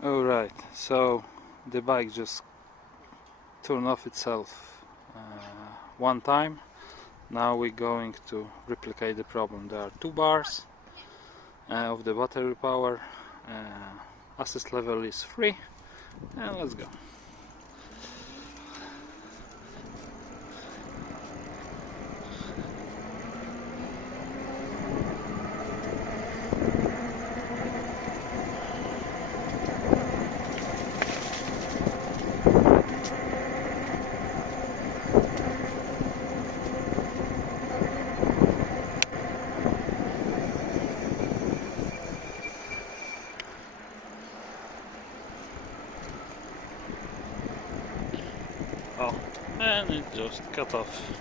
Alright, so the bike just turned off itself one time. Now we're going to replicate the problem. There are 2 bars of the battery power, assist level is 3, and let's go. Oh, and it just cut off.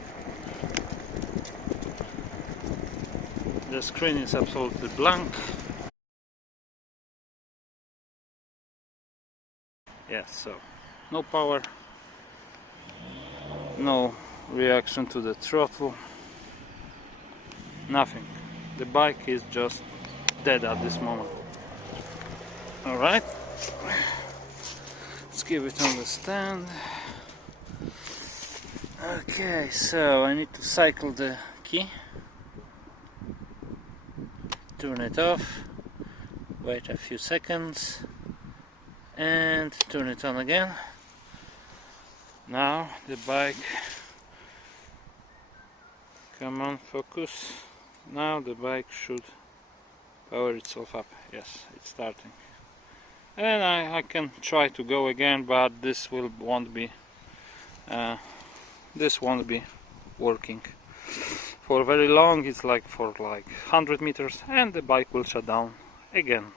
The screen is absolutely blank. Yes, so no power, no reaction to the throttle, nothing. The bike is just dead at this moment. Alright, let's give it on the stand. Okay, so I need to cycle the key, turn it off, wait a few seconds, and turn it on again. Now the bike, come on, focus. Now the bike should power itself up. Yes, it's starting. And I can try to go again, but this won't be working for very long. It's like for 100 meters, and the bike will shut down again.